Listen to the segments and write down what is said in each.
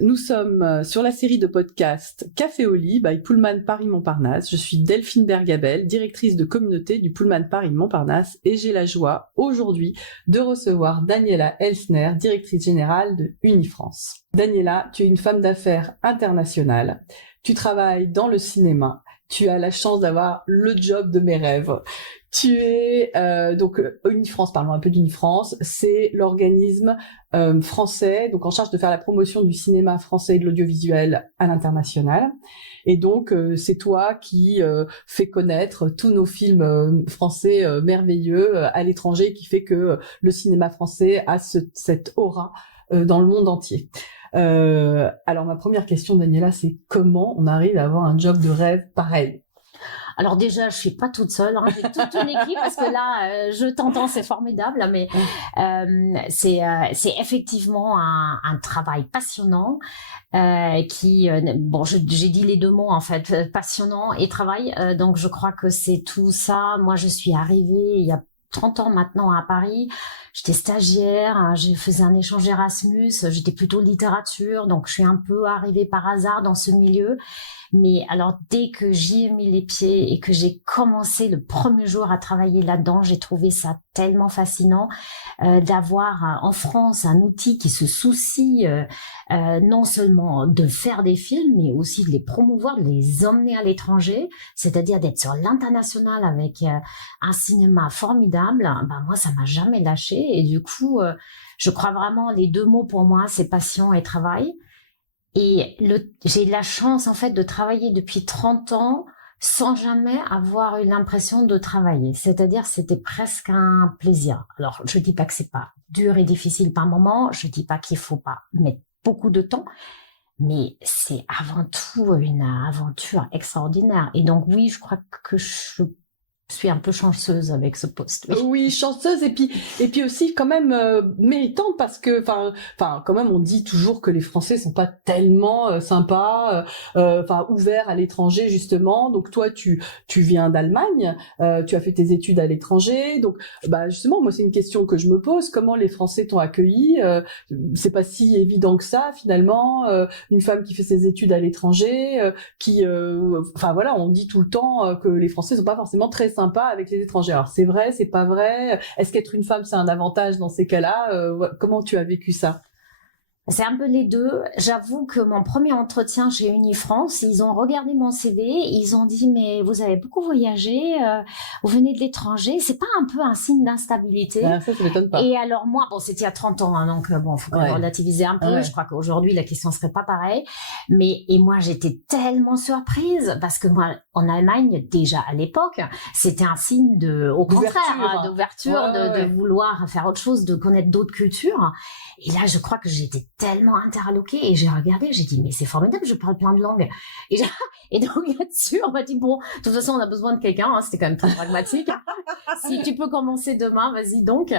Nous sommes sur la série de podcasts Café au lit by Pullman Paris Montparnasse. Je suis Delphine Bergabel, directrice de communauté du Pullman Paris Montparnasse et j'ai la joie aujourd'hui de recevoir Daniela Elsner, directrice générale de Unifrance. Daniela, tu es une femme d'affaires internationale. Tu travailles dans le cinéma. Tu as la chance d'avoir le job de mes rêves. Tu es donc Unifrance, parlons un peu d'Unifrance, c'est l'organisme français donc en charge de faire la promotion du cinéma français et de l'audiovisuel à l'international. Et donc c'est toi qui fais connaître tous nos films français merveilleux à l'étranger, qui fait que le cinéma français a cette aura dans le monde entier. Alors ma première question, Daniela, c'est comment on arrive à avoir un job de rêve pareil? Alors déjà, je suis pas toute seule, hein. J'ai toute une équipe parce que là, je t'entends, c'est formidable, mais c'est effectivement un travail passionnant qui, j'ai dit les deux mots en fait, passionnant et travail. Donc je crois que c'est tout ça. Moi, je suis arrivée il y a 30 ans maintenant à Paris. J'étais stagiaire, je faisais un échange Erasmus, j'étais plutôt littérature, donc je suis un peu arrivée par hasard dans ce milieu. Mais alors, dès que j'y ai mis les pieds et que j'ai commencé le premier jour à travailler là-dedans, j'ai trouvé ça tellement fascinant d'avoir en France un outil qui se soucie non seulement de faire des films, mais aussi de les promouvoir, de les emmener à l'étranger, c'est-à-dire d'être sur l'international avec un cinéma formidable. Ben, moi, ça m'a jamais lâché. Et du coup, je crois vraiment, les deux mots pour moi, c'est passion et travail. Et j'ai la chance, en fait, de travailler depuis 30 ans sans jamais avoir eu l'impression de travailler. C'est-à-dire, c'était presque un plaisir. Alors, je dis pas que c'est pas dur et difficile par moment. Je dis pas qu'il faut pas mettre beaucoup de temps. Mais c'est avant tout une aventure extraordinaire. Et donc, oui, je crois que je suis un peu chanceuse avec ce poste. Oui, chanceuse et puis aussi quand même méritante parce que enfin quand même on dit toujours que les Français sont pas tellement sympas, ouverts à l'étranger justement. Donc toi tu viens d'Allemagne, tu as fait tes études à l'étranger. Donc bah justement moi c'est une question que je me pose, comment les Français t'ont accueilli? C'est pas si évident que ça finalement, une femme qui fait ses études à l'étranger, on dit tout le temps que les Français sont pas forcément très sympa avec les étrangers. Alors c'est vrai, c'est pas vrai? Est-ce qu'être une femme c'est un avantage dans ces cas-là? Comment tu as vécu ça? C'est un peu les deux. J'avoue que mon premier entretien chez Unifrance, ils ont regardé mon CV, ils ont dit mais vous avez beaucoup voyagé, vous venez de l'étranger, c'est pas un peu un signe d'instabilité? Ça m'étonne pas. Et alors moi, c'était il y a 30 ans, hein, donc faut quand même relativiser un peu. Ouais. Je crois qu'aujourd'hui la question serait pas pareille. Et moi j'étais tellement surprise parce que moi en Allemagne déjà à l'époque, c'était un signe au contraire, d'ouverture, de vouloir faire autre chose, de connaître d'autres cultures. Et là, je crois que j'étais tellement interloquée et j'ai regardé, j'ai dit, mais c'est formidable, je parle plein de langues. Et donc là-dessus, on m'a dit, bon, de toute façon, on a besoin de quelqu'un, hein, c'était quand même très pragmatique. Si tu peux commencer demain, vas-y donc.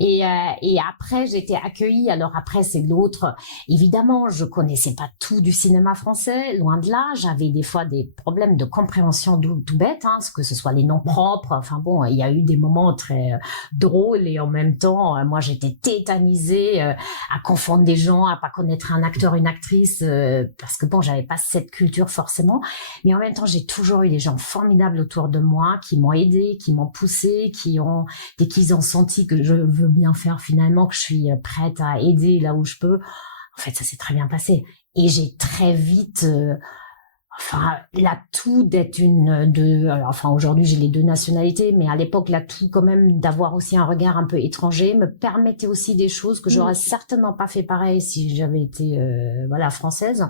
Et après, j'ai été accueillie. Alors après, c'est l'autre. Évidemment, je connaissais pas tout du cinéma français, loin de là. J'avais des fois des problèmes de compréhension tout bête, hein, que ce soit les noms propres. Enfin bon, il y a eu des moments très drôles et en même temps, moi, j'étais tétanisée à confondre des gens, à pas connaître un acteur, une actrice, parce que bon, j'avais pas cette culture forcément. Mais en même temps, j'ai toujours eu des gens formidables autour de moi qui m'ont aidée, qui m'ont poussée, dès qu'ils ont senti que je veux bien faire finalement, que je suis prête à aider là où je peux. En fait, ça s'est très bien passé. Et j'ai très vite, l'atout d'être aujourd'hui j'ai les deux nationalités, mais à l'époque l'atout quand même d'avoir aussi un regard un peu étranger me permettait aussi des choses que j'aurais certainement pas fait pareil si j'avais été française.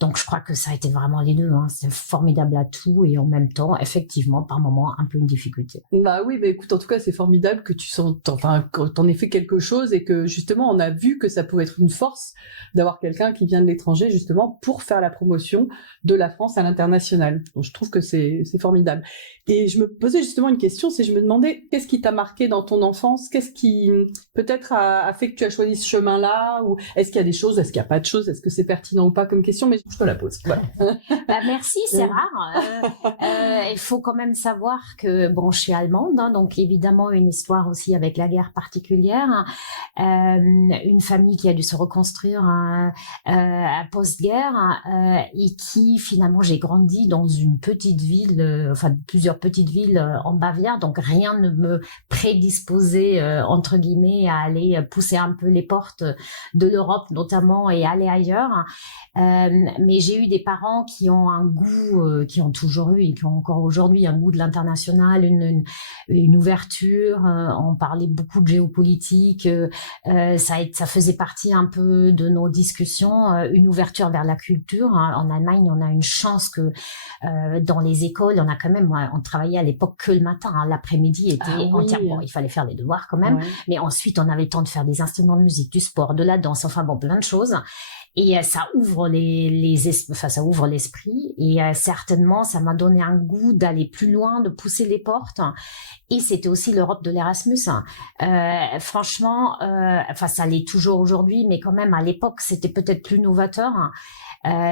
Donc je crois que ça a été vraiment les deux, hein. C'est un formidable atout et en même temps effectivement par moments un peu une difficulté. Bah oui, écoute, en tout cas c'est formidable que que t'en aies fait quelque chose et que justement on a vu que ça pouvait être une force d'avoir quelqu'un qui vient de l'étranger justement pour faire la promotion de la France à l'international. Donc je trouve que c'est formidable. Et je me posais justement une question, c'est je me demandais qu'est-ce qui t'a marqué dans ton enfance, qu'est-ce qui peut-être a fait que tu as choisi ce chemin-là, ou est-ce qu'il y a des choses, est-ce qu'il n'y a pas de choses, est-ce que c'est pertinent ou pas comme question, mais je te la pose. Voilà. Merci, c'est rare. Il faut quand même savoir que, bon, je suis allemande, hein, donc évidemment une histoire aussi avec la guerre particulière, une famille qui a dû se reconstruire post-guerre et qui finalement, j'ai grandi dans une petite ville, enfin plusieurs petites villes en Bavière, donc rien ne me prédisposait entre guillemets à aller pousser un peu les portes de l'Europe notamment et aller ailleurs. Mais j'ai eu des parents qui ont un goût, qui ont toujours eu et qui ont encore aujourd'hui un goût de l'international, une ouverture. On parlait beaucoup de géopolitique. Ça faisait partie un peu de nos discussions, une ouverture vers la culture. En Allemagne, on a une chance que dans les écoles, on a quand même, on travaillait à l'époque que le matin. L'après-midi était entièrement. Bon, il fallait faire les devoirs quand même, mais ensuite on avait le temps de faire des instruments de musique, du sport, de la danse, enfin bon, plein de choses. Et ça ouvre ça ouvre l'esprit et certainement ça m'a donné un goût d'aller plus loin, de pousser les portes. Et c'était aussi l'Europe de l'Erasmus. Franchement, ça l'est toujours aujourd'hui, mais quand même à l'époque c'était peut-être plus novateur.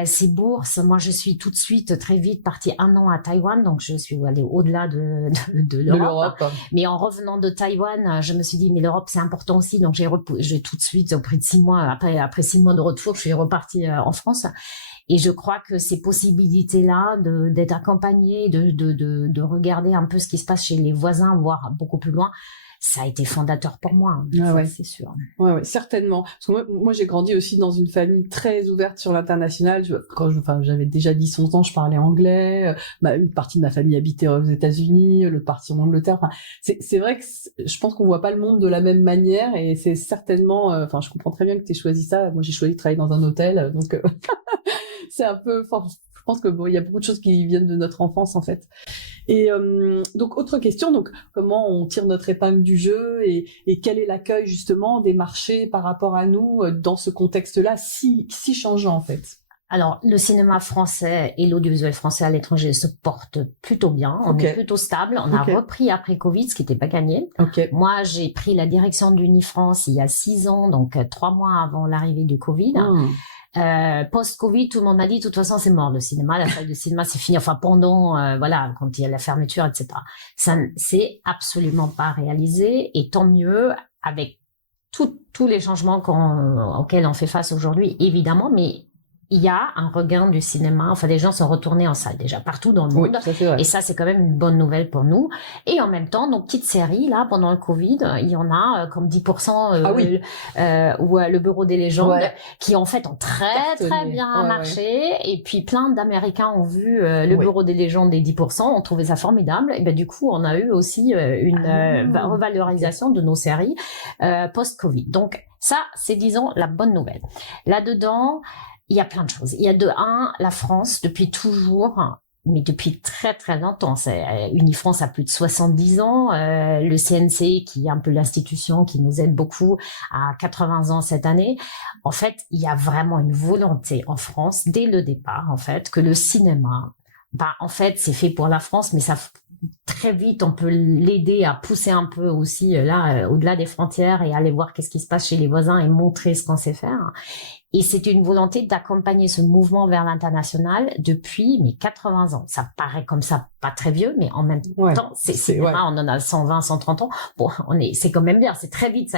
Ces bourses, moi je suis tout de suite très vite partie 1 an à Taïwan, donc je suis allée au-delà de l'Europe. Mais en revenant de Taïwan, je me suis dit mais l'Europe c'est important aussi, donc j'ai tout de suite au prix de 6 mois, après 6 mois de retour, je suis repartie en France. Et je crois que ces possibilités-là d'être accompagnée, de regarder un peu ce qui se passe chez les voisins, voire beaucoup plus loin, ça a été fondateur pour moi, c'est sûr. Ouais, certainement. Parce que moi, j'ai grandi aussi dans une famille très ouverte sur l'international. J'avais déjà 10-11 ans, je parlais anglais. Une partie de ma famille habitait aux États-Unis, l'autre partie en Angleterre. Enfin, c'est vrai que je pense qu'on voit pas le monde de la même manière et c'est certainement. Je comprends très bien que tu aies choisi ça. Moi, j'ai choisi de travailler dans un hôtel, donc c'est un peu. Je pense que il y a beaucoup de choses qui viennent de notre enfance en fait. Et donc autre question, donc comment on tire notre épingle du jeu et quel est l'accueil justement des marchés par rapport à nous dans ce contexte-là si changeant en fait. Alors, le cinéma français et l'audiovisuel français à l'étranger se portent plutôt bien. On est plutôt stable. On a repris après Covid, ce qui n'était pas gagné. Moi, j'ai pris la direction d'Unifrance il y a 6 ans, donc 3 mois avant l'arrivée du Covid. Post-Covid, tout le monde m'a dit, de toute façon, c'est mort, le cinéma, la salle de cinéma, c'est fini. Enfin, pendant, quand il y a la fermeture, etc. Ça ne s'est absolument pas réalisé. Et tant mieux, avec tous les changements auxquels on fait face aujourd'hui, évidemment, mais il y a un regain du cinéma. Enfin, les gens sont retournés en salle déjà partout dans le monde. Ça, c'est vrai. Et ça, c'est quand même une bonne nouvelle pour nous. Et en même temps, nos petites séries, là, pendant le Covid, il y en a comme 10% ou le Bureau des légendes, qui en fait ont très bien marché. Et puis plein d'Américains ont vu le Bureau des légendes des 10%, ont trouvé ça formidable. Et ben du coup, on a eu aussi une revalorisation de nos séries post-Covid. Donc ça, c'est disons la bonne nouvelle. Là-dedans, il y a plein de choses. Il y a la France, depuis toujours, mais depuis très longtemps. Unifrance a plus de 70 ans. Le CNC, qui est un peu l'institution qui nous aide beaucoup, a 80 ans cette année. En fait, il y a vraiment une volonté en France, dès le départ, en fait, que le cinéma, en fait, c'est fait pour la France, mais ça très vite, on peut l'aider à pousser un peu aussi au-delà des frontières et aller voir qu'est-ce qui se passe chez les voisins et montrer ce qu'on sait faire. Et c'est une volonté d'accompagner ce mouvement vers l'international depuis 80 ans. Ça paraît comme ça pas très vieux, mais en même temps, on en a 120, 130 ans. Bon, c'est quand même bien. C'est très vite.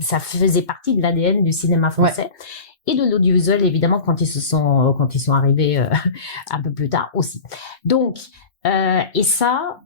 Ça faisait partie de l'ADN du cinéma français. Et de l'audiovisuel, évidemment, quand ils sont arrivés un peu plus tard aussi. Donc, et ça,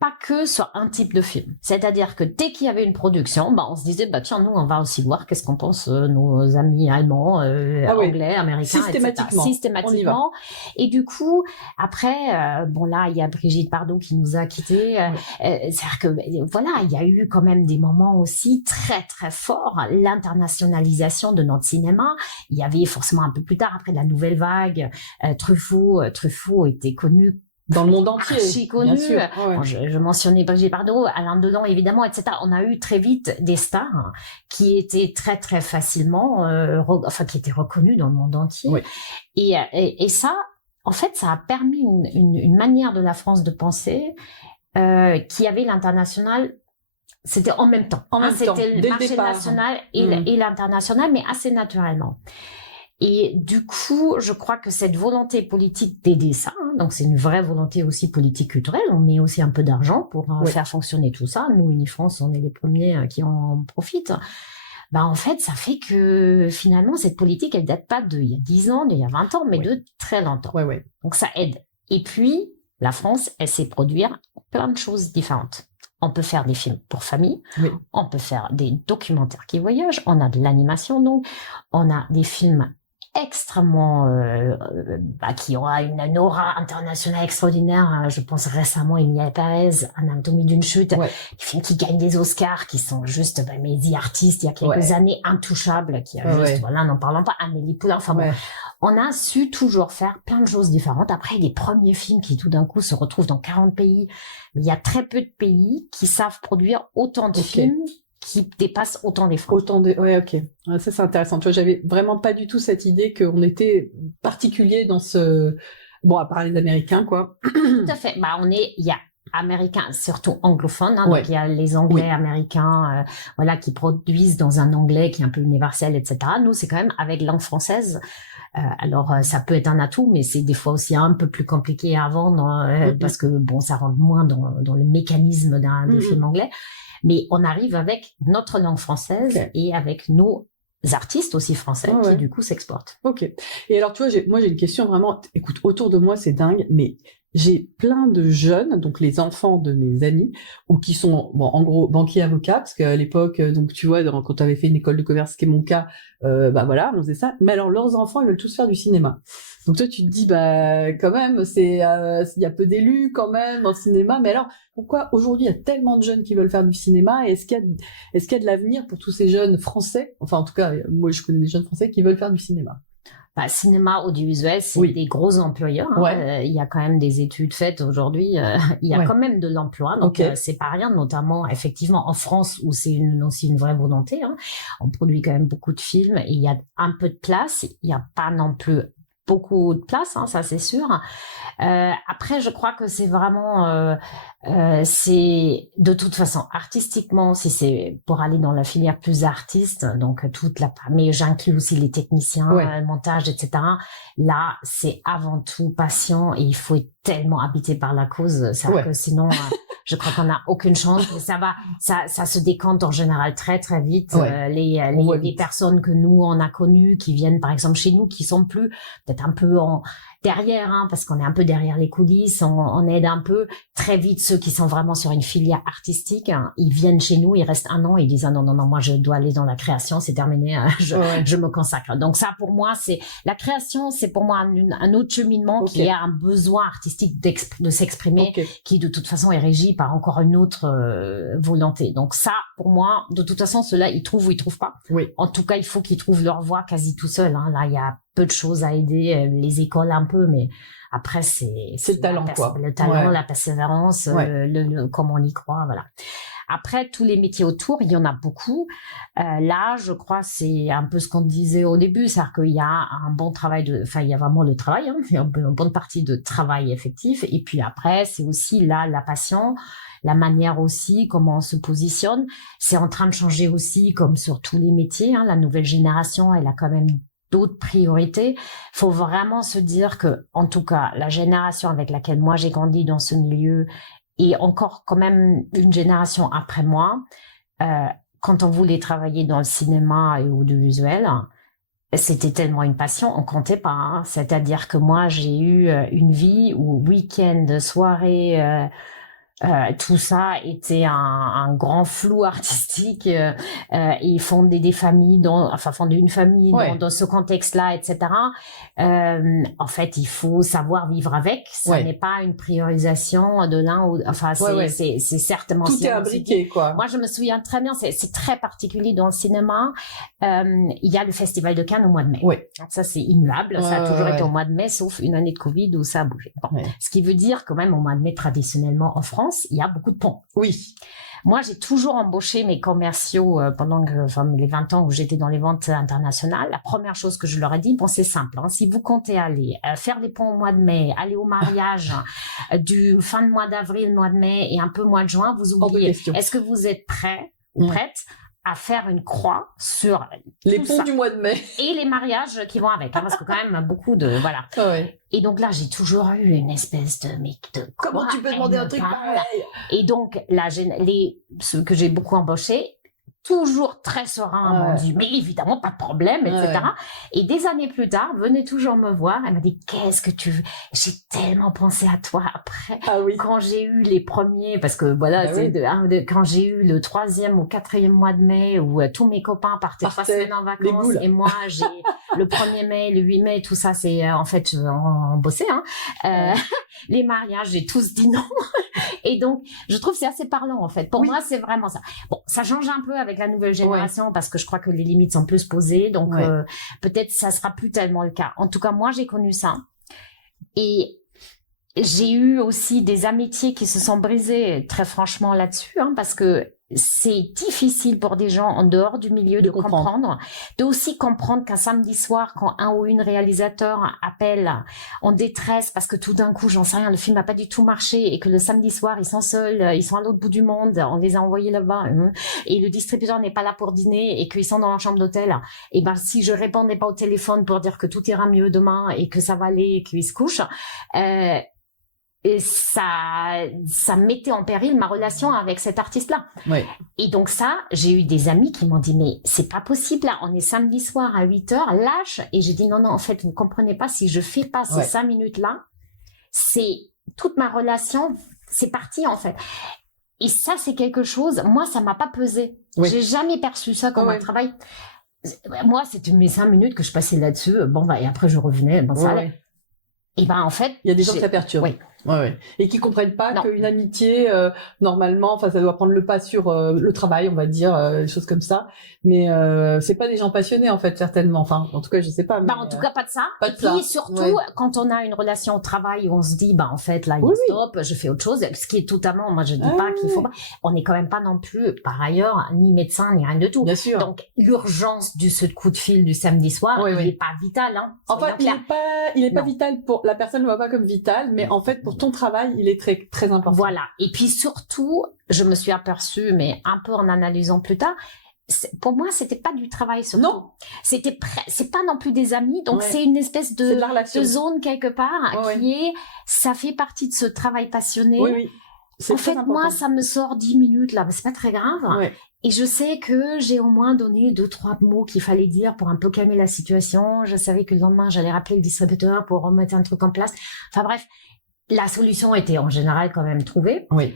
pas que sur un type de film. C'est-à-dire que dès qu'il y avait une production, on se disait, tiens, nous, on va aussi voir qu'est-ce qu'en pensent nos amis allemands, anglais, américains, systématiquement. etc. Systématiquement. Et du coup, après, là, il y a Brigitte Bardot qui nous a quittés. C'est-à-dire que, il y a eu quand même des moments aussi très forts. L'internationalisation de notre cinéma. Il y avait forcément un peu plus tard, après la nouvelle vague, Truffaut était connu dans le monde entier, connu. Bien sûr. Bon, je mentionnais Brigitte Bardot, Alain Delon, évidemment, etc. On a eu très vite des stars qui étaient très facilement, qui étaient reconnues dans le monde entier. Et ça, en fait, ça a permis une manière de la France de penser qui avait l'international. C'était en même temps. C'était le marché national et l'international, mais assez naturellement. Et du coup, je crois que cette volonté politique d'aider ça, donc c'est une vraie volonté aussi politique culturelle, on met aussi un peu d'argent pour faire fonctionner tout ça. Nous, Unifrance, on est les premiers qui en profitent. En fait, ça fait que finalement, cette politique, elle date pas d'il y a 10 ans, d'il y a 20 ans, mais de très longtemps. Donc ça aide. Et puis, la France, elle sait produire plein de choses différentes. On peut faire des films pour famille, on peut faire des documentaires qui voyagent, on a de l'animation, donc on a des films extrêmement qui aura une aura internationale extraordinaire. Je pense récemment Emilia Pérez, Anatomie d'une chute, des films qui gagnent des Oscars, qui sont juste mais The Artist il y a quelques années, Intouchable, qui a juste n'en parlons pas, Amélie Poulain. Enfin bon, on a su toujours faire plein de choses différentes. Après, les premiers films qui tout d'un coup se retrouvent dans 40 pays, mais il y a très peu de pays qui savent produire autant de films qui dépasse autant des francs. Ça, c'est intéressant. Tu vois, j'avais vraiment pas du tout cette idée qu'on était particulier dans ce... Bon, à part les Américains, quoi. Tout à fait. Il y a Américains, surtout anglophones, donc il y a les Anglais américains, qui produisent dans un anglais qui est un peu universel, etc. Nous, c'est quand même avec langue française. Alors, ça peut être un atout, mais c'est des fois aussi un peu plus compliqué à vendre parce que ça rentre moins dans le mécanisme des films anglais. Mais on arrive avec notre langue française et avec nos artistes aussi français qui du coup s'exportent. Et alors, tu vois, moi j'ai une question vraiment, écoute, autour de moi c'est dingue, mais j'ai plein de jeunes, donc les enfants de mes amis, ou qui sont, en gros, banquiers avocats, parce qu'à l'époque, donc tu vois, quand tu avais fait une école de commerce, ce qui est mon cas, on faisait ça. Mais alors, leurs enfants, ils veulent tous faire du cinéma. Donc toi, tu te dis, quand même, il y a peu d'élus quand même dans le cinéma. Mais alors, pourquoi aujourd'hui, il y a tellement de jeunes qui veulent faire du cinéma? Et est-ce qu'il y a de l'avenir pour tous ces jeunes français? Enfin, en tout cas, moi, je connais des jeunes français qui veulent faire du cinéma. Cinéma audiovisuel, c'est des gros employeurs. Il y a quand même des études faites aujourd'hui. Il y a quand même de l'emploi, donc c'est pas rien. Notamment, effectivement, en France où c'est aussi une vraie volonté. On produit quand même beaucoup de films et il y a un peu de place. Il n'y a pas non plus beaucoup de place, ça c'est sûr. Après, je crois que c'est vraiment, c'est de toute façon artistiquement, si c'est pour aller dans la filière plus artiste, donc mais j'inclus aussi les techniciens, le montage, etc. Là, c'est avant tout passion et il faut être tellement habité par la cause, que sinon, je crois qu'on n'a aucune chance. Mais ça se décante en général très très vite. Les personnes que nous on a connues, qui viennent par exemple chez nous, qui sont plus peut-être un peu derrière, parce qu'on est un peu derrière les coulisses, on aide un peu. Très vite, ceux qui sont vraiment sur une filière artistique, ils viennent chez nous, ils restent un an, ils disent non, moi je dois aller dans la création, c'est terminé, je me consacre. Donc ça, pour moi, c'est la création, c'est pour moi un autre cheminement qui a un besoin artistique de s'exprimer, qui de toute façon est régi par encore une autre volonté. Donc ça, pour moi, de toute façon, ceux-là, ils trouvent ou ils trouvent pas. En tout cas, il faut qu'ils trouvent leur voie quasi tout seuls. Là, il y a peu de choses à aider, les écoles un peu, mais après c'est le talent, le talent, la persévérance, comme on y croit, voilà. Après, tous les métiers autour, il y en a beaucoup. Là, je crois, c'est un peu ce qu'on disait au début, c'est-à-dire qu'il y a un bon travail il y a vraiment le travail, il y a une bonne partie de travail effectif, et puis après, c'est aussi là, la passion, la manière aussi, comment on se positionne. C'est en train de changer aussi, comme sur tous les métiers, la nouvelle génération, elle a quand même d'autres priorités. Faut vraiment se dire que, en tout cas, la génération avec laquelle moi j'ai grandi dans ce milieu et encore quand même une génération après moi, quand on voulait travailler dans le cinéma et audiovisuel, c'était tellement une passion, on comptait pas. C'est-à-dire que moi j'ai eu une vie où week-end, soirée, tout ça était un grand flou artistique. Ils fondaient des familles, fondaient une famille dans ce contexte-là, etc. En fait, il faut savoir vivre avec. Ça n'est pas une priorisation de l'un ou. C'est certainement. Tout est imbriqué, quoi. Moi, je me souviens très bien. C'est très particulier dans le cinéma. Il y a le Festival de Cannes au mois de mai. Donc ça, c'est immuable. Ça a toujours été au mois de mai, sauf une année de Covid où ça a bougé. Ce qui veut dire quand même au mois de mai, traditionnellement en France, il y a beaucoup de ponts. Moi, j'ai toujours embauché mes commerciaux pendant les 20 ans où j'étais dans les ventes internationales. La première chose que je leur ai dit, c'est simple. Si vous comptez aller faire des ponts au mois de mai, aller au mariage du fin de mois d'avril, mois de mai et un peu mois de juin, vous oubliez. Est-ce que vous êtes prêts ou prêtes à faire une croix sur les tout ponts ça. du mois de mai. Et les mariages qui vont avec, hein, parce que quand même beaucoup de... Voilà. Ah ouais. Et donc là, j'ai toujours eu une espèce de... Mais de Comment quoi tu peux demander un truc pareil? Et donc, là, ceux que j'ai beaucoup embauchés, toujours très serein, m'ont dit, mais évidemment, pas de problème, etc. Ouais. Et des années plus tard, venait toujours me voir, elle m'a dit, qu'est-ce que tu veux? J'ai tellement pensé à toi après. Ah oui. Quand j'ai eu les premiers, parce que voilà, Bah oui. quand j'ai eu le 3e ou 4e mois de mai, où tous mes copains partaient 3 semaines en vacances, et moi, j'ai le 1er mai, le 8 mai, tout ça, c'est en fait, on bossait, hein. Les mariages, j'ai tous dit non. Et donc, je trouve que c'est assez parlant, en fait. Pour moi, c'est vraiment ça. Bon, ça change un peu avec la nouvelle génération, parce que je crois que les limites sont plus posées, donc peut-être ça sera plus tellement le cas. En tout cas, moi, j'ai connu ça. Et j'ai eu aussi des amitiés qui se sont brisées, très franchement, là-dessus, hein, parce que c'est difficile pour des gens en dehors du milieu de comprendre, de aussi comprendre qu'un samedi soir, quand un ou une réalisateur appelle en détresse parce que tout d'un coup, j'en sais rien, le film n'a pas du tout marché et que le samedi soir, ils sont seuls, ils sont à l'autre bout du monde, on les a envoyés là-bas, et le distributeur n'est pas là pour dîner et qu'ils sont dans leur chambre d'hôtel, et ben si je répondais pas au téléphone pour dire que tout ira mieux demain et que ça va aller et qu'ils se couchent, et ça mettait en péril ma relation avec cet artiste-là. Ouais. Et donc ça, j'ai eu des amis qui m'ont dit, mais c'est pas possible, là, on est samedi soir à 8h, lâche. Et j'ai dit, non, en fait, vous comprenez pas, si je fais pas ces 5 minutes-là, c'est toute ma relation, c'est parti, en fait. Et ça, c'est quelque chose, moi, ça m'a pas pesé. Oui. J'ai jamais perçu ça comme un travail. Moi, c'était mes 5 minutes que je passais là-dessus, et après je revenais, ça allait. Et ben en fait, il y a des gens que ça perturbe. Oui. Et qui comprennent pas qu'une amitié, normalement, ça doit prendre le pas sur le travail, on va dire, des choses comme ça. Mais c'est pas des gens passionnés, en fait, certainement. Enfin, en tout cas, je sais pas. Mais, en tout cas, pas de ça. Pas de ça. Puis surtout, quand on a une relation au travail où on se dit, en fait, là, il stop, je fais autre chose, ce qui est totalement, moi, je dis pas qu'il faut pas. On n'est quand même pas non plus, par ailleurs, ni médecin, ni rien de tout. Bien sûr. Donc, l'urgence de ce coup de fil du samedi soir, il est pas vital, hein. Enfin, il est pas vital pour, la personne ne le voit pas comme vital, mais en fait, pour ton travail, il est très, très important. Voilà. Et puis surtout, je me suis aperçue, mais un peu en analysant plus tard, pour moi, c'était pas du travail surtout. Non. C'est pas non plus des amis, donc c'est une espèce de zone quelque part ça fait partie de ce travail passionné. Oui. En fait, moi, ça me sort 10 minutes là, mais c'est pas très grave. Et je sais que j'ai au moins donné 2-3 mots qu'il fallait dire pour un peu calmer la situation. Je savais que le lendemain, j'allais rappeler le distributeur pour remettre un truc en place. Enfin bref, la solution était en général quand même trouvée. Oui.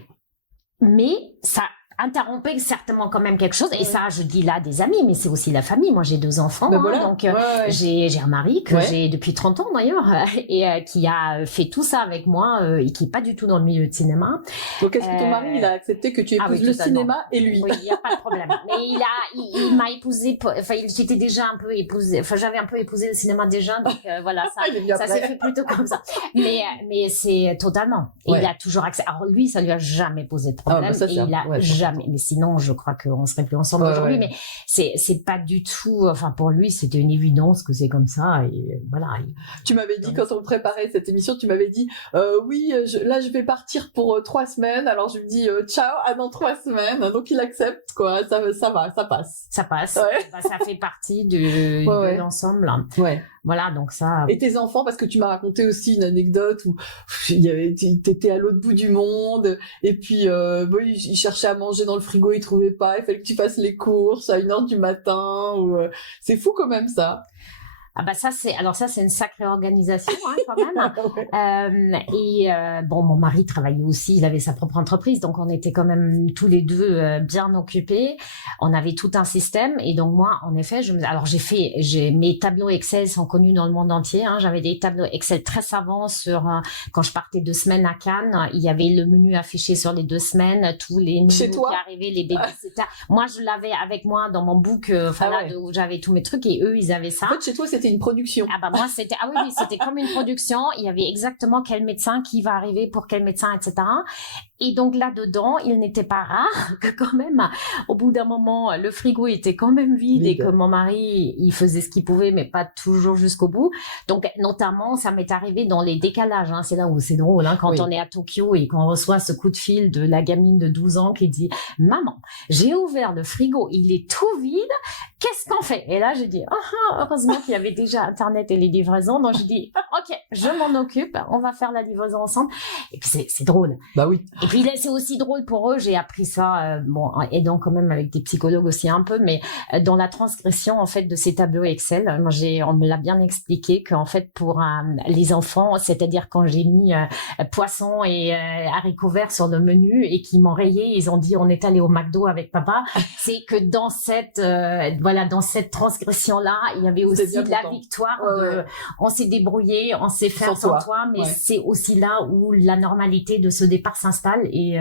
Mais ça interrompait certainement quand même quelque chose. Et ça, je dis là des amis, mais c'est aussi la famille. Moi, j'ai 2 enfants. Donc, j'ai un mari que j'ai depuis 30 ans d'ailleurs et qui a fait tout ça avec moi et qui est pas du tout dans le milieu de cinéma. Donc, est-ce que ton mari, il a accepté que tu épouses le cinéma et lui? Oui, il n'y a pas de problème. Mais il m'a épousée, j'étais déjà un peu épousée, j'avais un peu épousé le cinéma déjà. Donc, voilà, ça s'est fait plutôt comme ça. Mais c'est totalement. Et il a toujours accès. Alors, lui, ça lui a jamais posé de problème. Et il a jamais. Mais sinon, je crois qu'on serait plus ensemble aujourd'hui. Mais c'est pas du tout. Enfin, pour lui, c'était une évidence que c'est comme ça. Et voilà. Tu m'avais dit quand on préparait cette émission, tu m'avais dit oui, là, je vais partir pour 3 semaines. Alors je lui dis ciao, dans 3 semaines. Donc il accepte quoi. Ça va, ça passe. Ça passe. Ça fait partie de l'ensemble. Voilà, donc ça. Et tes enfants, parce que tu m'as raconté aussi une anecdote où t'étais à l'autre bout du monde et puis ils cherchaient à manger dans le frigo, ils trouvaient pas, il fallait que tu fasses les courses à 1h du matin. C'est fou quand même ça. Ah bah ça c'est une sacrée organisation quand même. Mon mari travaillait aussi, il avait sa propre entreprise, donc on était quand même tous les deux bien occupés. On avait tout un système et donc moi en effet j'ai mes tableaux Excel sont connus dans le monde entier. J'avais des tableaux Excel très savants sur quand je partais 2 semaines à Cannes, il y avait le menu affiché sur les 2 semaines, tous les menus qui arrivaient, les bébés, etc. Moi je l'avais avec moi dans mon book, où j'avais tous mes trucs et eux ils avaient ça. En fait chez toi c'était une production. Moi c'était c'était comme une production. Il y avait exactement quel médecin qui va arriver pour quel médecin, etc. Et donc là-dedans, il n'était pas rare que quand même, au bout d'un moment, le frigo était quand même vide et que mon mari, il faisait ce qu'il pouvait, mais pas toujours jusqu'au bout. Donc notamment, ça m'est arrivé dans les décalages. Hein, c'est là où c'est drôle, hein, quand on est à Tokyo et qu'on reçoit ce coup de fil de la gamine de 12 ans qui dit « Maman, j'ai ouvert le frigo, il est tout vide, qu'est-ce qu'on fait ?» Et là, j'ai dit « heureusement qu'il y avait déjà Internet et les livraisons. » Donc je dis « Ok, je m'en occupe, on va faire la livraison ensemble. » Et puis c'est drôle. Bah oui. Et puis là, c'est aussi drôle pour eux, j'ai appris ça, bon, aidant quand même avec des psychologues aussi un peu, mais dans la transgression en fait de ces tableaux Excel, moi on me l'a bien expliqué qu'en fait pour les enfants, c'est-à-dire quand j'ai mis poisson et haricots verts sur le menu et qu'ils m'ont rayé, ils ont dit on est allé au McDo avec papa, c'est que dans cette dans cette transgression là, il y avait aussi de la victoire on s'est débrouillé, on sait faire sans toi, mais c'est aussi là où la normalité de ce départ s'installe et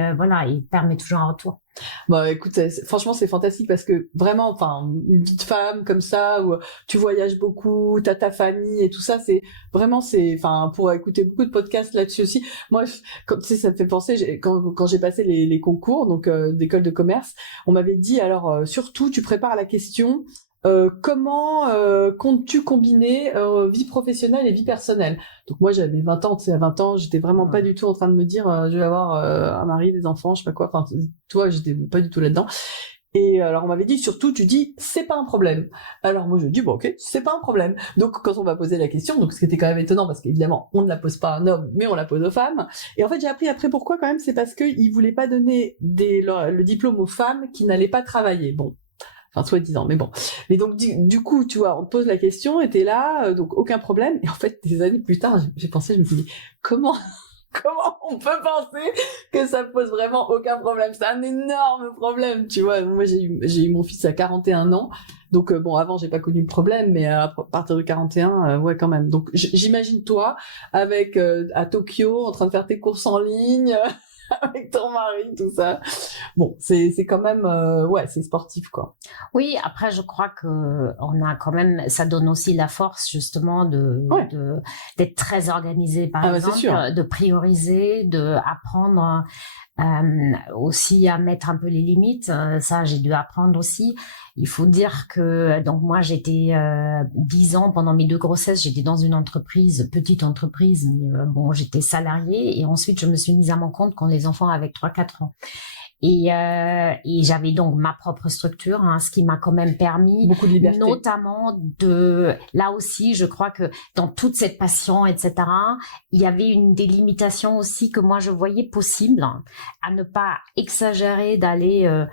il permet toujours un retour. Bah écoute, franchement c'est fantastique parce que vraiment, enfin, une vie de femme comme ça où tu voyages beaucoup, t'as ta famille et tout ça, c'est vraiment, enfin, pour écouter beaucoup de podcasts là-dessus aussi. Moi, tu sais, ça me fait penser quand j'ai passé les concours donc d'école de commerce, on m'avait dit alors surtout tu prépares la question. Comment comptes-tu combiner vie professionnelle et vie personnelle? Donc moi j'avais 20 ans, tu sais, à 20 ans j'étais vraiment pas du tout en train de me dire je vais avoir un mari, des enfants, je sais pas quoi, enfin toi j'étais pas du tout là-dedans. Et alors on m'avait dit surtout tu dis c'est pas un problème. Alors moi je dis bon ok c'est pas un problème. Donc quand on m'a posé la question, donc ce qui était quand même étonnant parce qu'évidemment on ne la pose pas à un homme mais on la pose aux femmes. Et en fait j'ai appris après pourquoi quand même, c'est parce que ils voulaient pas donner le diplôme aux femmes qui n'allaient pas travailler. Bon. Enfin, soi-disant, mais bon. Mais donc, du coup, tu vois, on te pose la question, et t'es là, donc aucun problème. Et en fait, des années plus tard, je me suis dit, comment on peut penser que ça pose vraiment aucun problème? C'est un énorme problème, tu vois. Moi, j'ai eu mon fils à 41 ans. Donc, bon, avant, j'ai pas connu le problème, mais à partir de 41, ouais, quand même. Donc, j'imagine toi, avec, à Tokyo, en train de faire tes courses en ligne, avec ton mari, tout ça. Bon, c'est quand même, c'est sportif, quoi. Oui, après, je crois que on a quand même, ça donne aussi la force, justement, d'être très organisé, par exemple, de prioriser, de apprendre, aussi à mettre un peu les limites. Ça, j'ai dû apprendre aussi. Il faut dire que, donc moi, j'étais 10 ans pendant mes 2 grossesses, j'étais dans une entreprise, petite entreprise, mais bon, j'étais salariée et ensuite je me suis mise à mon compte quand les enfants avaient 3-4 ans. Et j'avais donc ma propre structure, hein, ce qui m'a quand même permis, beaucoup de liberté, notamment là aussi, je crois que dans toute cette passion, etc., il y avait une délimitation aussi que moi je voyais possible, hein, à ne pas exagérer, d'aller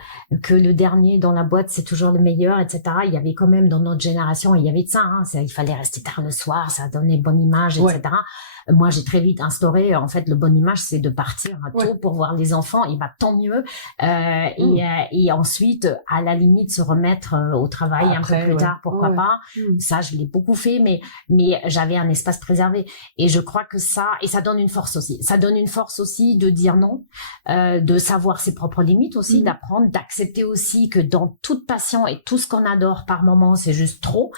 que le dernier dans la boîte c'est toujours le meilleur, etc. Il y avait quand même dans notre génération, il y avait de ça, hein, il fallait rester tard le soir, ça donnait bonne image, etc. Moi, j'ai très vite instauré, en fait, le bonne image, c'est de partir tôt pour voir les enfants, et bah, tant mieux. Et ensuite, à la limite, se remettre au travail après, un peu plus tard, pourquoi pas. Ça, je l'ai beaucoup fait, mais j'avais un espace préservé. Et je crois que ça donne une force aussi. Ça donne une force aussi de dire non, de savoir ses propres limites aussi, d'apprendre, d'accepter aussi que dans toute passion et tout ce qu'on adore par moment, c'est juste trop.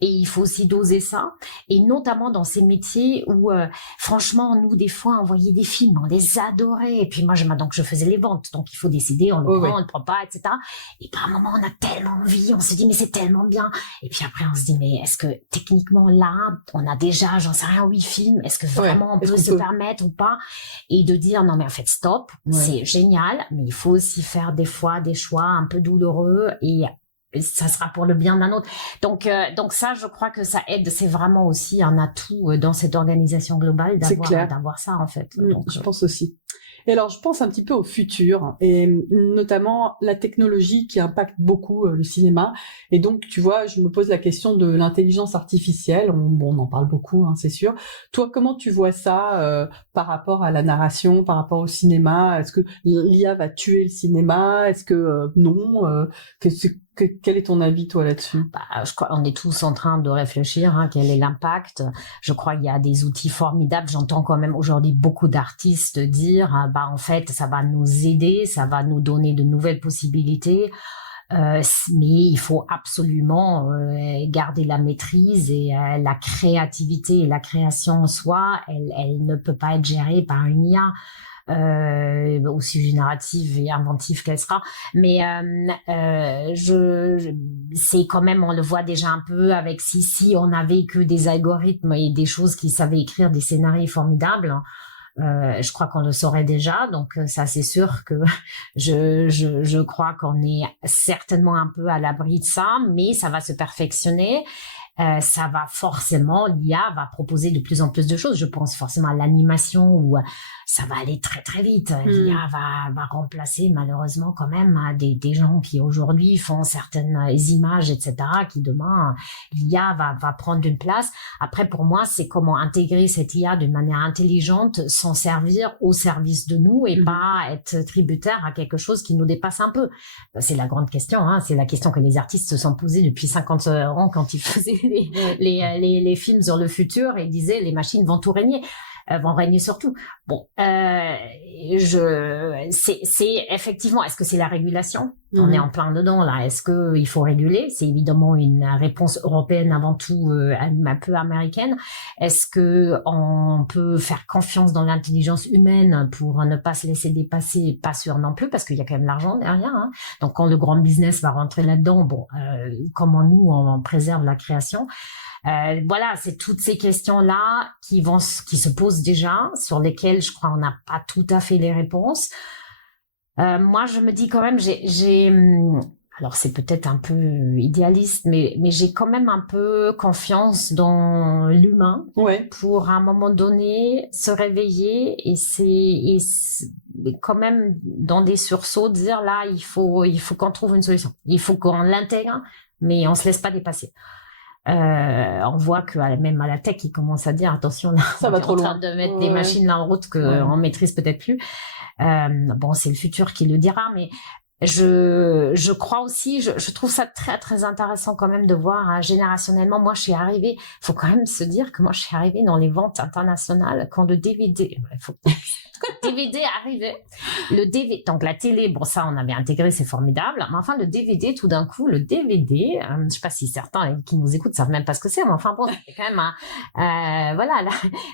Et il faut aussi doser ça. Et notamment dans ces métiers où, franchement, nous, des fois, on voyait des films, on les adorait. Et puis moi, donc je faisais les ventes. Donc, il faut décider, on le prend, on le prend pas, etc. Et par un moment, on a tellement envie, on se dit, mais c'est tellement bien. Et puis après, on se dit, mais est-ce que techniquement, là, on a déjà, j'en sais rien, 8 films, est-ce que vraiment on peut se permettre ou pas? Et de dire, non, mais en fait, stop, c'est génial, mais il faut aussi faire des fois des choix un peu douloureux et ça sera pour le bien d'un autre. Donc ça, je crois que ça aide. C'est vraiment aussi un atout dans cette organisation globale d'avoir ça, en fait. Donc, je pense aussi. Et alors, je pense un petit peu au futur, et notamment la technologie qui impacte beaucoup le cinéma. Et donc, tu vois, je me pose la question de l'intelligence artificielle. On en parle beaucoup, hein, c'est sûr. Toi, comment tu vois ça par rapport à la narration, par rapport au cinéma? Est-ce que l'IA va tuer le cinéma? Est-ce que non? Quel est ton avis, toi, là-dessus? Je crois on est tous en train de réfléchir, hein, quel est l'impact. Je crois qu'il y a des outils formidables. J'entends quand même aujourd'hui beaucoup d'artistes dire, en fait, ça va nous aider, ça va nous donner de nouvelles possibilités. Mais il faut absolument garder la maîtrise et la créativité et la création en soi, elle ne peut pas être gérée par une IA. aussi générative et inventive qu'elle sera. Mais c'est quand même, on le voit déjà un peu avec si on n'avait que des algorithmes et des choses qui savaient écrire des scénarios formidables. Je crois qu'on le saurait déjà, donc ça c'est sûr que je crois qu'on est certainement un peu à l'abri de ça, mais ça va se perfectionner. Ça va forcément, l'IA va proposer de plus en plus de choses. Je pense forcément à l'animation où ça va aller très très vite. L'IA va remplacer malheureusement quand même des gens qui aujourd'hui font certaines images, etc., qui demain, l'IA va prendre une place. Après, pour moi, c'est comment intégrer cette IA d'une manière intelligente, s'en servir au service de nous et pas être tributaire à quelque chose qui nous dépasse un peu. C'est la grande question, hein. C'est la question que les artistes se sont posés depuis 50 ans quand ils faisaient les films sur le futur et disaient les machines vont tout régner, vont régner sur tout. Bon, c'est effectivement, est-ce que c'est la régulation? On est en plein dedans là. Est-ce que il faut réguler? C'est évidemment une réponse européenne avant tout, un peu américaine. Est-ce que on peut faire confiance dans l'intelligence humaine pour ne pas se laisser dépasser? Pas sûr non plus, parce qu'il y a quand même l'argent derrière, hein. Donc quand le grand business va rentrer là-dedans, bon, comment nous on préserve la création? Voilà, c'est toutes ces questions-là qui se posent déjà, sur lesquelles je crois on n'a pas tout à fait les réponses. Moi, je me dis quand même, alors c'est peut-être un peu idéaliste, mais j'ai quand même un peu confiance dans l'humain pour à un moment donné se réveiller et quand même dans des sursauts dire là, il faut qu'on trouve une solution. Il faut qu'on l'intègre, mais on se laisse pas dépasser. On voit que même à la tech, ils commencent à dire attention, là, ça va trop loin. En train de mettre des machines là en route qu'on maîtrise peut-être plus. Bon, c'est le futur qui le dira, mais je crois aussi, je trouve ça très très intéressant quand même de voir générationnellement. Moi, je suis arrivée. Faut quand même se dire que moi, je suis arrivée dans les ventes internationales quand le DVD. Le DVD arrivait. Le DVD, donc la télé, bon ça on avait intégré, c'est formidable. Mais enfin le DVD, tout d'un coup, le DVD, je sais pas si certains qui nous écoutent savent même pas ce que c'est, mais enfin bon, c'est quand même voilà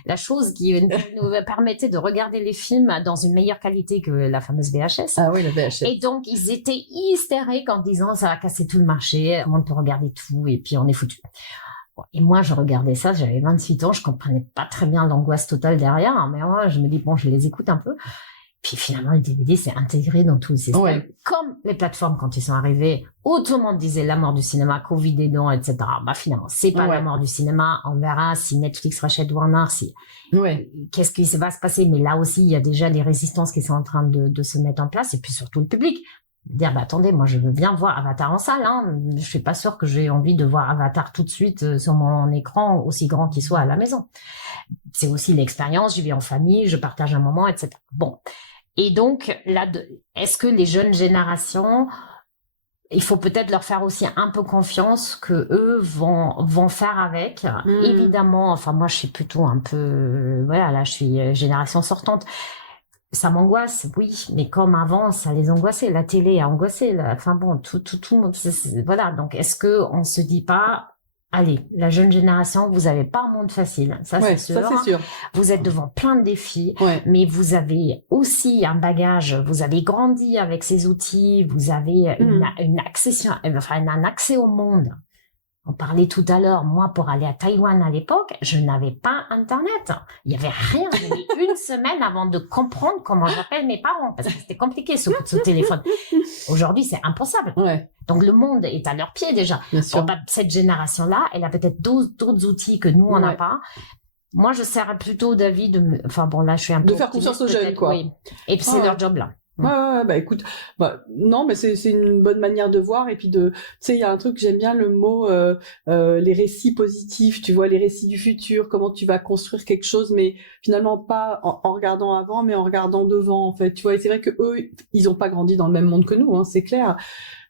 la chose qui nous permettait de regarder les films dans une meilleure qualité que la fameuse VHS. Ah oui, la VHS. Et donc ils étaient hystériques en disant ça va casser tout le marché, on peut regarder tout et puis on est foutu. Et moi, je regardais ça, j'avais 28 ans, je comprenais pas très bien l'angoisse totale derrière, mais moi, je me dis, bon, je les écoute un peu. Puis finalement, le DVD s'est intégré dans tout le système. Ouais. Comme les plateformes, quand ils sont arrivés, où tout le monde disait la mort du cinéma, Covid aidant, etc. Bah finalement, c'est pas la mort du cinéma. On verra si Netflix rachète Warner, qu'est-ce qui va se passer. Mais là aussi, il y a déjà des résistances qui sont en train de se mettre en place, et puis surtout le public. Dire, bah attendez, moi je veux bien voir Avatar en salle, hein. Je suis pas sûre que j'ai envie de voir Avatar tout de suite sur mon écran, aussi grand qu'il soit à la maison. C'est aussi l'expérience, je vis en famille, je partage un moment, etc. Bon. Et donc, là, est-ce que les jeunes générations, il faut peut-être leur faire aussi un peu confiance que eux vont faire avec. Évidemment, enfin moi je suis plutôt un peu, voilà, là je suis génération sortante. Ça m'angoisse, oui, mais comme avant, ça les angoissait. La télé a angoissé. Enfin bon, tout le monde. Voilà. Donc, est-ce que on se dit pas, allez, la jeune génération, vous avez pas un monde facile, ça c'est sûr. Ça c'est sûr. Vous êtes devant plein de défis, mais vous avez aussi un bagage. Vous avez grandi avec ces outils. Vous avez une accession, enfin un accès au monde. On parlait tout à l'heure, moi, pour aller à Taïwan à l'époque, je n'avais pas Internet. Il y avait rien. J'ai mis une semaine avant de comprendre comment j'appelle mes parents, parce que c'était compliqué ce téléphone. Aujourd'hui, c'est impensable. Donc, le monde est à leurs pieds déjà. Bon, bah, cette génération-là, elle a peut-être d'autres outils que nous, on n'a pas. Moi, je serais plutôt d'avis enfin bon, là, je suis un peu de faire confiance aux jeunes, quoi. Oui. Et puis, c'est leur job, là. Bah écoute, non, mais c'est une bonne manière de voir. Et puis tu sais, il y a un truc, j'aime bien le mot les récits positifs, tu vois, les récits du futur, comment tu vas construire quelque chose, mais finalement pas en regardant avant, mais en regardant devant, en fait, tu vois. Et c'est vrai que eux, ils ont pas grandi dans le même monde que nous, hein, c'est clair.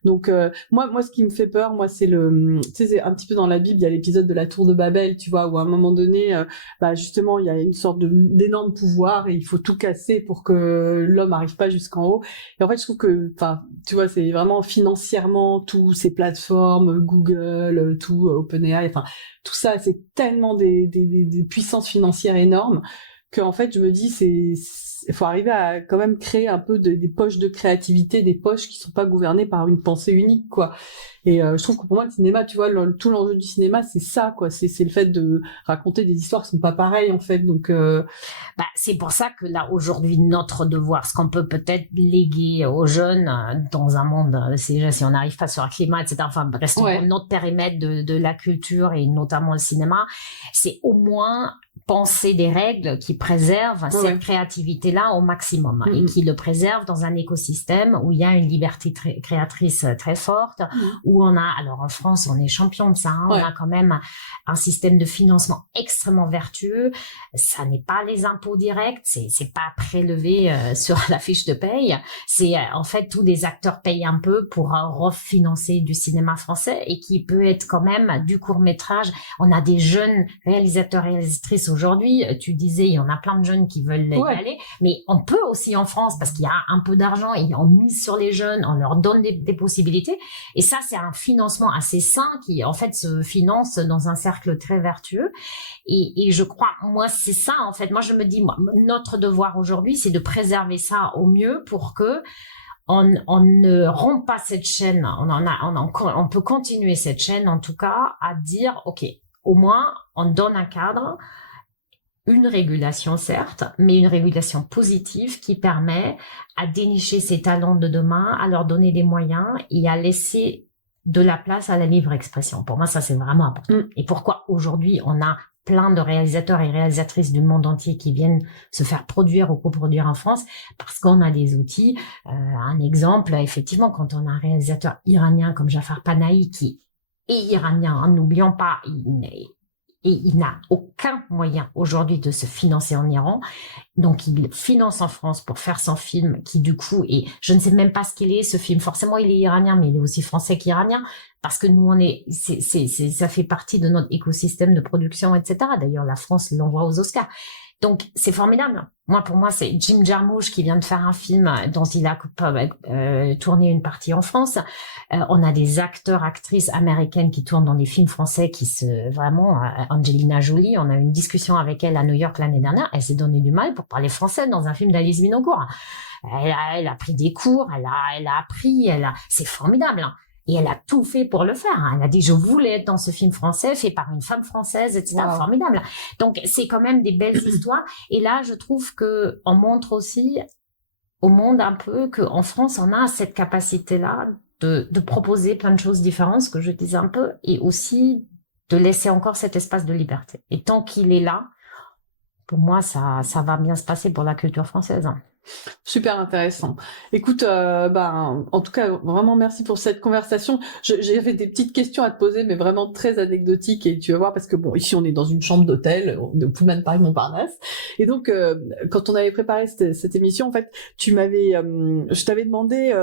Donc moi ce qui me fait peur, moi c'est tu sais, c'est un petit peu dans la Bible, il y a l'épisode de la tour de Babel, tu vois, où à un moment donné justement il y a une sorte d'énorme pouvoir et il faut tout casser pour que l'homme arrive pas jusqu'en haut. Et en fait je trouve que tu vois, c'est vraiment financièrement tous ces plateformes, Google, tout OpenAI, tout ça, c'est tellement des puissances financières énormes qu'en fait, je me dis, il faut arriver à quand même créer un peu des poches de créativité, des poches qui sont pas gouvernées par une pensée unique, quoi. Et je trouve que pour moi, le cinéma, tu vois, tout l'enjeu du cinéma, c'est ça, quoi. C'est le fait de raconter des histoires qui sont pas pareilles, en fait. Donc, c'est pour ça que là, aujourd'hui, notre devoir, ce qu'on peut peut-être léguer aux jeunes dans un monde, déjà, si on n'arrive pas sur le climat, etc., enfin, restons dans notre périmètre de la culture et notamment le cinéma, c'est au moins penser des règles qui préservent cette créativité-là au maximum et qui le préservent dans un écosystème où il y a une liberté créatrice très forte, où on a, alors en France, on est champion de ça, on a quand même un système de financement extrêmement vertueux. Ça n'est pas les impôts directs, c'est pas prélevé sur la fiche de paye. C'est en fait tous les acteurs payent un peu pour refinancer du cinéma français et qui peut être quand même du court-métrage. On a des jeunes réalisateurs, réalisatrices aujourd'hui. Tu disais, il y en a plein de jeunes qui veulent y aller, mais on peut aussi en France parce qu'il y a un peu d'argent et on mise sur les jeunes, on leur donne des possibilités. Et ça, c'est un financement assez sain qui, en fait, se finance dans un cercle très vertueux. Et je crois, moi, c'est ça, en fait. Moi, je me dis, notre devoir aujourd'hui, c'est de préserver ça au mieux pour que on ne rompt pas cette chaîne. On peut continuer cette chaîne, en tout cas, à dire, OK, au moins, on donne un cadre, une régulation, certes, mais une régulation positive qui permet à dénicher ces talents de demain, à leur donner des moyens et à laisser de la place à la libre expression. Pour moi, ça, c'est vraiment important. Et pourquoi aujourd'hui, on a plein de réalisateurs et réalisatrices du monde entier qui viennent se faire produire ou coproduire en France parce qu'on a des outils. Un exemple, effectivement, quand on a un réalisateur iranien comme Jafar Panahi qui est iranien, n'oublions pas, il n'a aucun moyen aujourd'hui de se financer en Iran. Donc, il finance en France pour faire son film qui, du coup, et je ne sais même pas ce qu'il est, ce film. Forcément, il est iranien, mais il est aussi français qu'iranien parce que nous, ça fait partie de notre écosystème de production, etc. D'ailleurs, la France l'envoie aux Oscars. Donc, c'est formidable. Pour moi, c'est Jim Jarmusch qui vient de faire un film dont il a tourné une partie en France. On a des acteurs, actrices américaines qui tournent dans des films français vraiment, Angelina Jolie, on a eu une discussion avec elle à New York l'année dernière. Elle s'est donné du mal pour parler français dans un film d'Alice Winocourt. Elle a pris des cours, elle a appris, c'est formidable. Hein. Et elle a tout fait pour le faire. Elle a dit, je voulais être dans ce film français fait par une femme française, etc. Wow. Formidable. Donc, c'est quand même des belles histoires. Et là, je trouve que on montre aussi au monde un peu qu'en France, on a cette capacité-là de proposer plein de choses différentes, ce que je disais un peu, et aussi de laisser encore cet espace de liberté. Et tant qu'il est là, pour moi, ça va bien se passer pour la culture française. Super intéressant. Écoute, en tout cas, vraiment merci pour cette conversation. J'avais des petites questions à te poser, mais vraiment très anecdotiques, et tu vas voir, parce que bon, ici on est dans une chambre d'hôtel de Pullman Paris Montparnasse, et donc quand on avait préparé cette émission, en fait, je t'avais demandé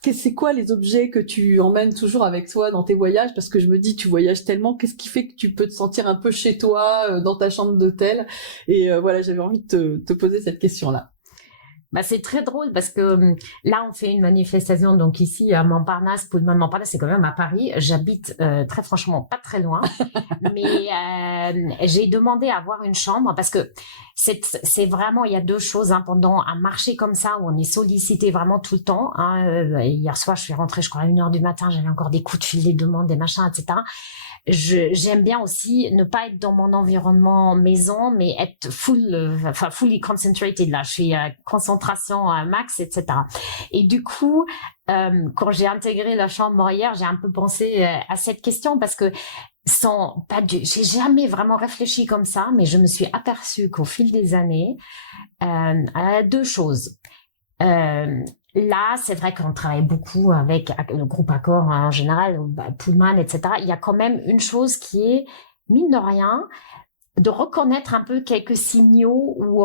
c'est quoi les objets que tu emmènes toujours avec toi dans tes voyages, parce que je me dis, tu voyages tellement, qu'est-ce qui fait que tu peux te sentir un peu chez toi dans ta chambre d'hôtel? Et voilà, j'avais envie de te poser cette question-là. C'est très drôle parce que là, on fait une manifestation. Donc ici, à Montparnasse, Pullman Montparnasse, c'est quand même à Paris. J'habite très franchement pas très loin. Mais j'ai demandé à avoir une chambre parce que c'est vraiment, il y a deux choses. Hein, pendant un marché comme ça où on est sollicité vraiment tout le temps. Hein, hier soir, je suis rentrée, je crois, à 1h du matin. J'avais encore des coups de fil, des demandes, des machins, etc. J'aime bien aussi ne pas être dans mon environnement maison, mais être fully concentrated là. Je suis concentration max, etc. Et du coup, quand j'ai intégré la chambre hier, j'ai un peu pensé à cette question parce que j'ai jamais vraiment réfléchi comme ça, mais je me suis aperçue qu'au fil des années, deux choses. Là, c'est vrai qu'on travaille beaucoup avec le groupe Accor en général, Pullman, etc. Il y a quand même une chose qui est, mine de rien, de reconnaître un peu quelques signaux où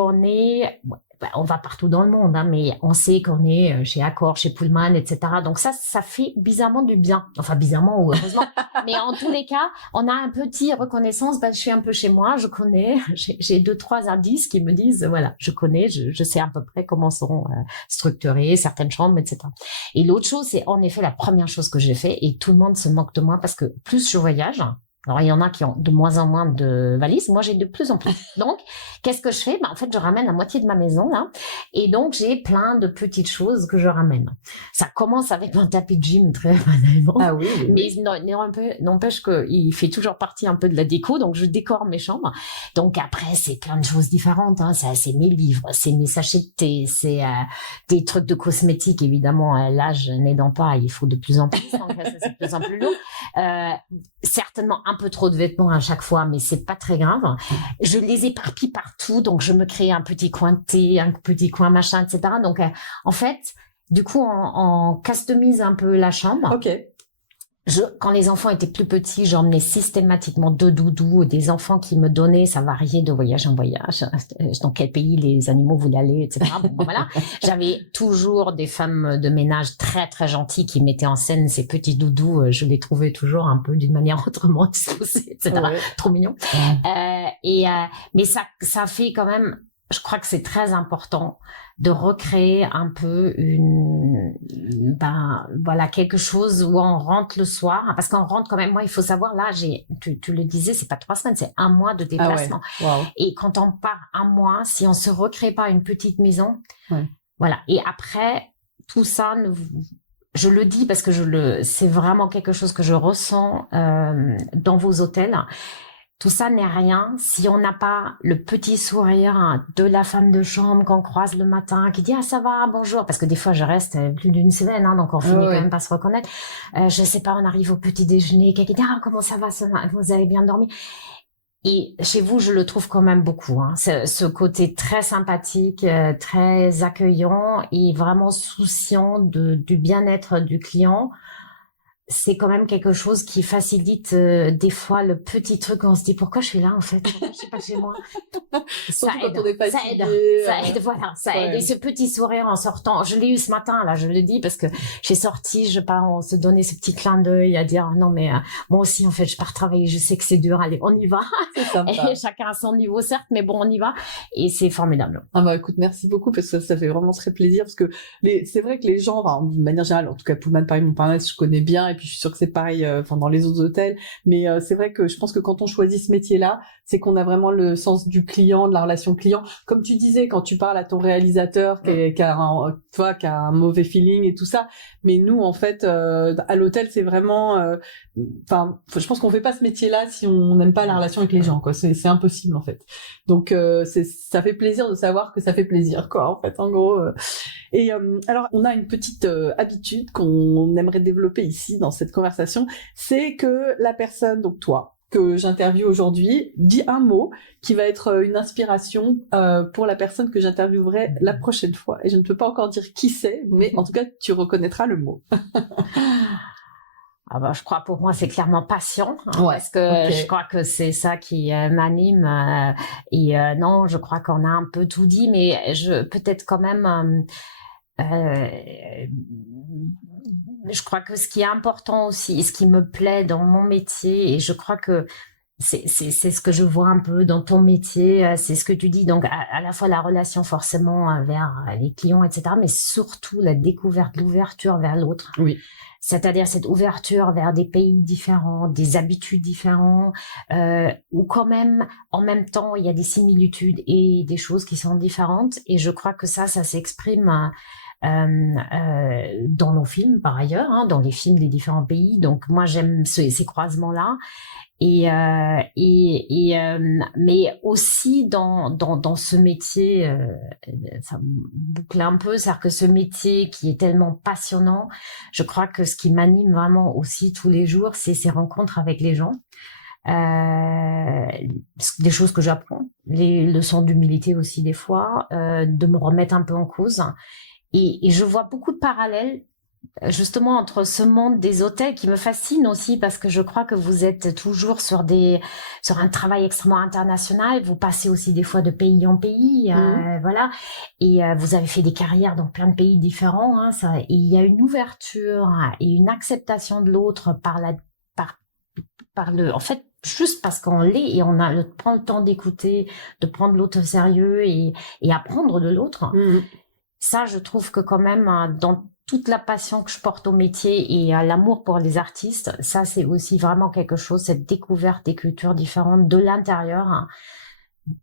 on va partout dans le monde, hein, mais on sait qu'on est chez Accor, chez Pullman, etc. Donc ça fait bizarrement du bien. Enfin, bizarrement ou heureusement. Mais en tous les cas, on a un petit reconnaissance. Je suis un peu chez moi, je connais. J'ai 2-3 indices qui me disent, voilà, je connais, je sais à peu près comment sont structurées certaines chambres, etc. Et l'autre chose, c'est en effet la première chose que j'ai fait, et tout le monde se moque de moi parce que plus je voyage, Alors, il y en a qui ont de moins en moins de valises. Moi, j'ai de plus en plus. Donc, qu'est-ce que je fais? En fait, je ramène la moitié de ma maison, là. Et donc, j'ai plein de petites choses que je ramène. Ça commence avec mon tapis de gym, très banalement. Ah oui, oui, Mais oui. n'empêche qu'il fait toujours partie un peu de la déco. Donc, je décore mes chambres. Donc, après, c'est plein de choses différentes, hein. C'est mes livres, c'est mes sachets de thé, c'est des trucs de cosmétiques, évidemment. L'âge n'aidant pas, il faut de plus en plus. Donc, ça, c'est de plus en plus lourd. Certainement un peu trop de vêtements à chaque fois, mais c'est pas très grave. Je les éparpille partout, donc je me crée un petit coin de thé, un petit coin machin, etc. Donc, en fait, du coup, on customise un peu la chambre. Ok. Quand les enfants étaient plus petits, j'emmenais systématiquement 2 doudous, des enfants qui me donnaient, ça variait de voyage en voyage, dans quel pays les animaux voulaient aller, etc. Bon, voilà. J'avais toujours des femmes de ménage très, très gentilles qui mettaient en scène ces petits doudous. Je les trouvais toujours un peu d'une manière autrement disposés, etc. Ouais. Trop mignon. Mais ça fait quand même, je crois que c'est très important de recréer un peu voilà, quelque chose où on rentre le soir, parce qu'on rentre quand même. Moi, il faut savoir, là, tu le disais, c'est pas 3 semaines, c'est 1 mois de déplacement. Ah ouais. Wow. Et quand on part 1 mois, si on se recrée pas une petite maison, ouais. Voilà. Et après, tout ça, je le dis parce que c'est vraiment quelque chose que je ressens dans vos hôtels. Tout ça n'est rien si on n'a pas le petit sourire de la femme de chambre qu'on croise le matin, qui dit « Ah, ça va, bonjour ». Parce que des fois, je reste plus d'1 semaine, hein, donc on finit quand même par se reconnaître. Je sais pas, on arrive au petit déjeuner, quelqu'un dit « Ah, comment ça va, vous avez bien dormi ?» Et chez vous, je le trouve quand même beaucoup, hein. Ce côté très sympathique, très accueillant et vraiment souciant du bien-être du client. C'est quand même quelque chose qui facilite des fois le petit truc où on se dit pourquoi je suis là en fait, je suis pas chez moi. Ça aide, voilà, ça aide. Et ce petit sourire en sortant, je l'ai eu ce matin là, je le dis parce que j'ai sorti, on se donnait ce petit clin d'œil à dire non mais moi aussi en fait je pars travailler, je sais que c'est dur, allez on y va. C'est sympa. Et chacun à son niveau certes, mais bon on y va et c'est formidable. Ah bah écoute, merci beaucoup parce que ça fait vraiment très plaisir parce que c'est vrai que les gens, enfin, d'une manière générale, en tout cas Pullman Paris Montparnasse, je connais bien. Et puis je suis sûre que c'est pareil dans les autres hôtels, mais c'est vrai que je pense que quand on choisit ce métier-là, c'est qu'on a vraiment le sens du client, de la relation client. Comme tu disais, quand tu parles à ton réalisateur qui a un mauvais feeling et tout ça, mais nous en fait à l'hôtel, c'est vraiment je pense qu'on fait pas ce métier-là si on n'aime pas la relation avec les gens, quoi. C'est impossible en fait. Donc ça fait plaisir de savoir que ça fait plaisir, quoi, en fait, en gros. Et alors, on a une petite habitude qu'on aimerait développer ici dans cette conversation, c'est que la personne, donc toi, que j'interviewe aujourd'hui, dit un mot qui va être une inspiration pour la personne que j'interviewerai la prochaine fois. Et je ne peux pas encore dire qui c'est, mais en tout cas, tu reconnaîtra le mot. Ah bah, je crois pour moi c'est clairement passion, hein, parce que je crois que c'est ça qui m'anime non, je crois qu'on a un peu tout dit, mais peut-être quand même je crois que ce qui est important aussi et ce qui me plaît dans mon métier, et je crois que c'est ce que je vois un peu dans ton métier, c'est ce que tu dis, donc à la fois la relation forcément vers les clients, etc., mais surtout la découverte, l'ouverture vers l'autre. Oui. C'est-à-dire cette ouverture vers des pays différents, des habitudes différentes, où quand même, en même temps, il y a des similitudes et des choses qui sont différentes. Et je crois que ça s'exprime dans nos films, par ailleurs, hein, dans les films des différents pays. Donc moi, j'aime ces croisements-là. Mais aussi dans ce métier, ça boucle un peu, c'est-à-dire que ce métier qui est tellement passionnant, je crois que ce qui m'anime vraiment aussi tous les jours, c'est ces rencontres avec les gens, des choses que j'apprends, les leçons d'humilité aussi des fois, de me remettre un peu en cause, et je vois beaucoup de parallèles justement entre ce monde des hôtels qui me fascine aussi, parce que je crois que vous êtes toujours sur un travail extrêmement international. Vous passez aussi des fois de pays en pays, voilà. Et vous avez fait des carrières dans plein de pays différents, hein, et il y a une ouverture et une acceptation de l'autre en fait, juste parce qu'on l'est et on prend le temps d'écouter, de prendre l'autre au sérieux et apprendre de l'autre. Ça, je trouve que quand même, dans toute la passion que je porte au métier et à l'amour pour les artistes, ça c'est aussi vraiment quelque chose, cette découverte des cultures différentes de l'intérieur, hein,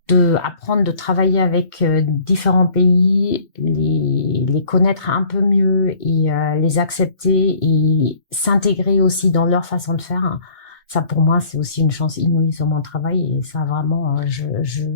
de apprendre de travailler avec différents pays, les connaître un peu mieux et les accepter et s'intégrer aussi dans leur façon de faire. Hein. Ça, pour moi, c'est aussi une chance inouïe sur mon travail et ça, vraiment,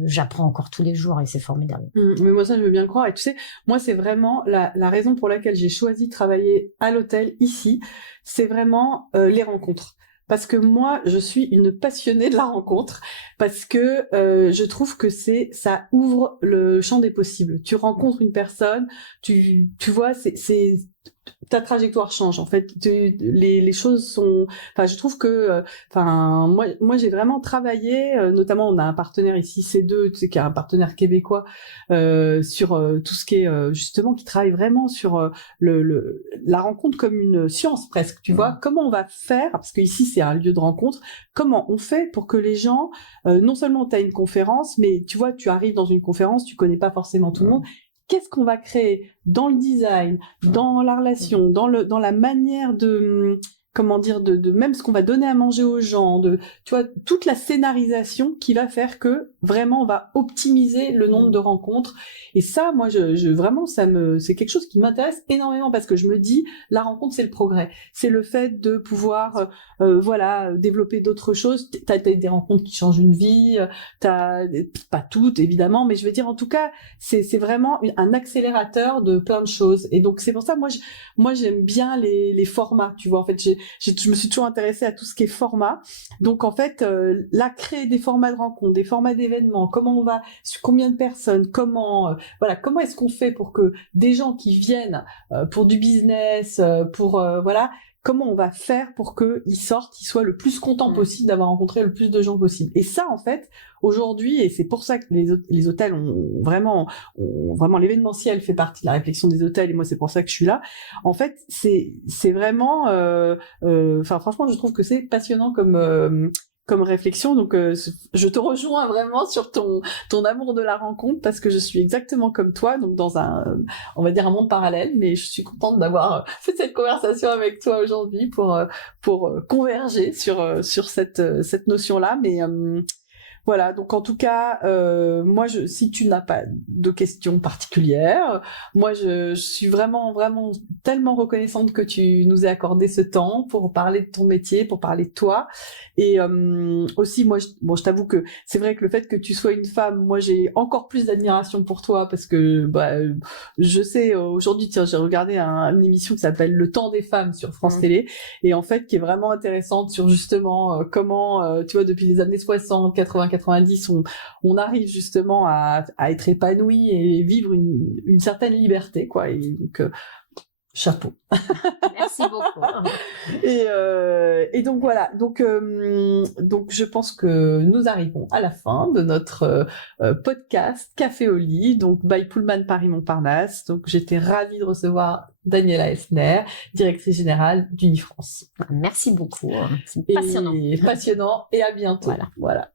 j'apprends encore tous les jours et c'est formidable. Mais moi, ça, je veux bien le croire. Et tu sais, moi, c'est vraiment la raison pour laquelle j'ai choisi de travailler à l'hôtel ici, c'est vraiment les rencontres. Parce que moi, je suis une passionnée de la rencontre, parce que je trouve que ça ouvre le champ des possibles. Tu rencontres une personne, tu vois, ta trajectoire change en fait, les choses sont, enfin je trouve que moi j'ai vraiment travaillé, notamment on a un partenaire ici C2, tu sais, qui est un partenaire québécois sur tout ce qui est justement, qui travaille vraiment sur la rencontre comme une science presque, tu vois, comment on va faire, parce que ici c'est un lieu de rencontre, comment on fait pour que les gens, non seulement tu as une conférence, mais tu vois, tu arrives dans une conférence, tu connais pas forcément tout le monde. Qu'est-ce qu'on va créer dans le design, dans la relation, dans la manière de, comment dire, de même ce qu'on va donner à manger aux gens, tu vois, toute la scénarisation qui va faire que vraiment on va optimiser le nombre de rencontres. Et ça, moi, vraiment, c'est quelque chose qui m'intéresse énormément parce que je me dis, la rencontre, c'est le progrès. C'est le fait de pouvoir, développer d'autres choses. T'as des rencontres qui changent une vie, pas toutes, évidemment, mais je veux dire, en tout cas, c'est vraiment un accélérateur de plein de choses. Et donc, c'est pour ça, moi, j'aime bien les formats, tu vois. En fait, je me suis toujours intéressée à tout ce qui est format. Donc, en fait, là, créer des formats de rencontres, des formats d'événements, comment on va, sur combien de personnes, comment est-ce qu'on fait pour que des gens qui viennent pour du business, comment on va faire pour qu'ils sortent, ils soient le plus contents possible d'avoir rencontré le plus de gens possible. Et ça, en fait, aujourd'hui, et c'est pour ça que les hôtels ont vraiment l'événementiel fait partie de la réflexion des hôtels, et moi, c'est pour ça que je suis là. En fait, c'est vraiment, franchement, je trouve que c'est passionnant comme réflexion. Donc, je te rejoins vraiment sur ton amour de la rencontre, parce que je suis exactement comme toi, donc dans on va dire un monde parallèle, mais je suis contente d'avoir fait cette conversation avec toi aujourd'hui pour converger sur cette notion-là. Mais voilà, donc en tout cas, moi, si tu n'as pas de questions particulières, moi, je suis vraiment, vraiment tellement reconnaissante que tu nous aies accordé ce temps pour parler de ton métier, pour parler de toi. Et aussi, moi, je t'avoue que c'est vrai que le fait que tu sois une femme, moi, j'ai encore plus d'admiration pour toi, parce que je sais, aujourd'hui, tiens, j'ai regardé une émission qui s'appelle Le Temps des femmes sur France Télé, et en fait, qui est vraiment intéressante sur justement comment, tu vois, depuis les années 60, 80, 90, on arrive justement à être épanoui et vivre une certaine liberté, quoi. Et donc, chapeau. Merci beaucoup. Et donc voilà. Donc je pense que nous arrivons à la fin de notre podcast Café au lit, donc by Pullman Paris Montparnasse. Donc j'étais ravie de recevoir Daniela Essner, directrice générale d'Unifrance. Merci beaucoup. C'est passionnant. Passionnant, et à bientôt. Voilà.